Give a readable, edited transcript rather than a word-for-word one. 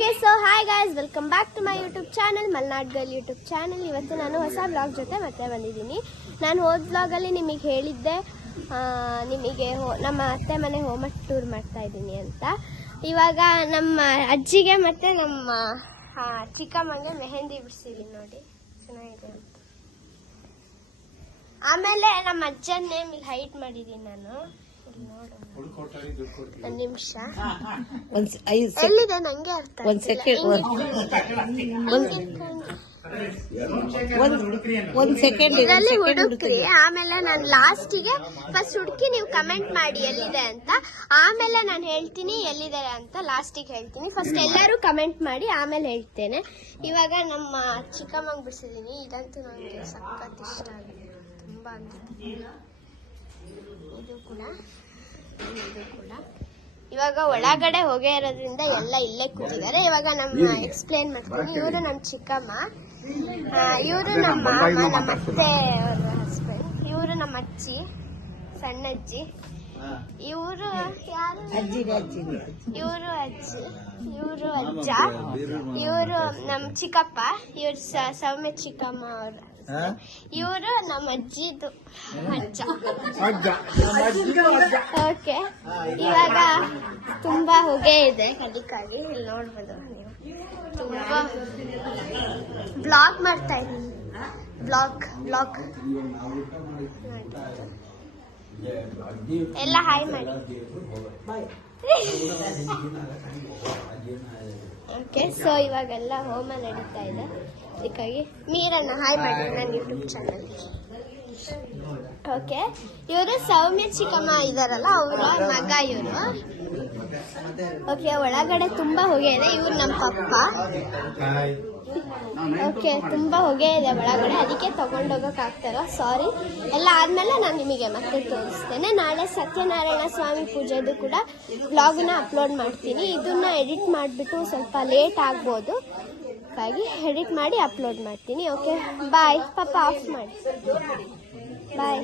Okay so hi guys, welcome back to my YouTube channel Malnad girl YouTube channel. ಇವತ್ತು ನಾನು ಹೊಸ blog ಜೊತೆ ಮತ್ತೆ ಬಂದಿದ್ದೀನಿ. ನಾನು ಹೋದ ಬ್ಲಾಗಲ್ಲಿ ನಿಮಗೆ ಹೇಳಿದ್ದೆ ನಿಮಗೆ ನಮ್ಮ ಅತ್ತೆ ಮನೆ ಹೋಮ್ ಟೂರ್ ಮಾಡ್ತಾ ಇದ್ದೀನಿ ಅಂತ. ಇವಾಗ ನಮ್ಮ ಅಜ್ಜಿಗೆ ಮತ್ತು ನಮ್ಮ ಚಿಕ್ಕಮ್ಮಂಗೆ ಮೆಹಂದಿ ಬಿಡಿಸಿದ್ದೀನಿ ನೋಡಿ, ಚೆನ್ನಾಗಿದೆ ಅಂತ. ಆಮೇಲೆ ನಮ್ಮ ಅಜ್ಜನ ನೇಮ್ ಇಲ್ಲಿ ಹೈಟ್ ಮಾಡಿದ್ದೀನಿ ನಾನು. ಒಂದು ನಿಮಿಷ, ಎಲ್ಲಿದೆ ನಂಗೆ ಅರ್ಥ ಇದರಲ್ಲಿ ಹುಡುಕ್ರಿ. ಆಮೇಲೆ ನಾನು ಲಾಸ್ಟಿಗೆ ಫಸ್ಟ್ ಹುಡುಕಿ ನೀವು ಕಮೆಂಟ್ ಮಾಡಿ ಎಲ್ಲಿದೆ ಅಂತ, ಆಮೇಲೆ ನಾನು ಹೇಳ್ತೀನಿ ಎಲ್ಲಿದೆ ಅಂತ ಲಾಸ್ಟಿಗೆ ಹೇಳ್ತೀನಿ. ಫಸ್ಟ್ ಎಲ್ಲರೂ ಕಮೆಂಟ್ ಮಾಡಿ ಆಮೇಲೆ ಹೇಳ್ತೇನೆ. ಇವಾಗ ನಮ್ಮ ಚಿಕ್ಕಮ್ಮಂಗೆ ಬಿಡಿಸಿದ್ದೀನಿ. ಇದಂತೂ ನನಗೆ ಸಖತ್ ಇಷ್ಟ ಆಗಿದೆ, ತುಂಬ ಅಂತ. ಇದು ಕೂಡ ಇವಾಗ ಒಳಗಡೆ ಹೋಗೇ ಇರೋದ್ರಿಂದ ಎಲ್ಲ ಇಲ್ಲೇ ಕೂತಿದ್ದಾರೆ. ಇವಾಗ ನಮ್ಮ ಎಕ್ಸ್ಪ್ಲೇನ್ ಮಾಡ್ತೀನಿ. ಇವರು ನಮ್ಮ ಚಿಕ್ಕಮ್ಮ, ಇವರು ನಮ್ಮ ಮಾಮ, ನಮ್ಮ ಅತ್ತೆ ಅವರ ಹಸ್ಬೆಂಡ್. ಇವರು ನಮ್ಮ ಅಜ್ಜಿ, ಸಣ್ಣ ಅಜ್ಜಿ. ಇವರು ಯಾರು? ಇವರು ಅಜ್ಜಿ, ಇವರು ಅಜ್ಜ, ಇವರು ನಮ್ಮ ಚಿಕ್ಕಪ್ಪ, ಇವರು ಸೌಮ್ಯ ಚಿಕ್ಕಮ್ಮ ಅವ್ರ. ಇವರು ನಮ್ಮ ಅಜ್ಜಿದು ಅಜ್ಜ. ಓಕೆ, ಇವಾಗ ತುಂಬಾ ಹೊಗೆ ಇದೆ ಅದಕ್ಕಾಗಿ ಇಲ್ಲಿ ನೋಡ್ಬೋದು ನೀವು. ತುಂಬಾ ಬ್ಲಾಗ್ ಮಾಡ್ತಾ ಇದ್ದೀನಿ, ಬ್ಲಾಗ್ ಎಲ್ಲ ಹಾಯ್ ಮಾಡಿ. ಓಕೆ, ಸೊ ಇವಾಗೆಲ್ಲ ಹೋಮ ನಡೀತಾ ಇದೆ, ಅದಕ್ಕಾಗಿ ಮೀರನ್ನ ಹಾಯ್ ಮಾಡಿ ನನ್ನ ಯೂಟ್ಯೂಬ್ ಚಾನಲ್. ಓಕೆ, ಇವರು ಸೌಮ್ಯ ಚಿಕ್ಕಮ್ಮ ಇದಾರಲ್ಲ, ಅವರ ಮಗ ಇವರು. ಓಕೆ, ಒಳಗಡೆ ತುಂಬಾ ಹೊಗೆ ಇದೆ. ಇವ್ರು ನಮ್ಮ ಪಪ್ಪ. ಓಕೆ, ತುಂಬಾ ಹೊಗೆ ಇದೆ ಒಳಗಡೆ, ಅದಕ್ಕೆ ತಗೊಂಡೋಗಕ್ ಆಗ್ತಾರ, ಸಾರಿ. ಎಲ್ಲ ಆದ್ಮೇಲೆ ನಾನು ನಿಮಗೆ ಮತ್ತೆ ತೋರಿಸ್ತೇನೆ. ನಾಳೆ ಸತ್ಯನಾರಾಯಣ ಸ್ವಾಮಿ ಪೂಜೆದು ಕೂಡ ವ್ಲಾಗ್ನ ಅಪ್ಲೋಡ್ ಮಾಡ್ತೀನಿ. ಇದನ್ನ ಎಡಿಟ್ ಮಾಡಿಬಿಟ್ಟು ಸ್ವಲ್ಪ ಲೇಟ್ ಆಗ್ಬೋದು, ಹಾಗಾಗಿ ಎಡಿಟ್ ಮಾಡಿ ಅಪ್ಲೋಡ್ ಮಾಡ್ತೀನಿ. Okay bye. ಪಾಪ ಆಫ್ ಮಾಡಿ, ಬಾಯ್.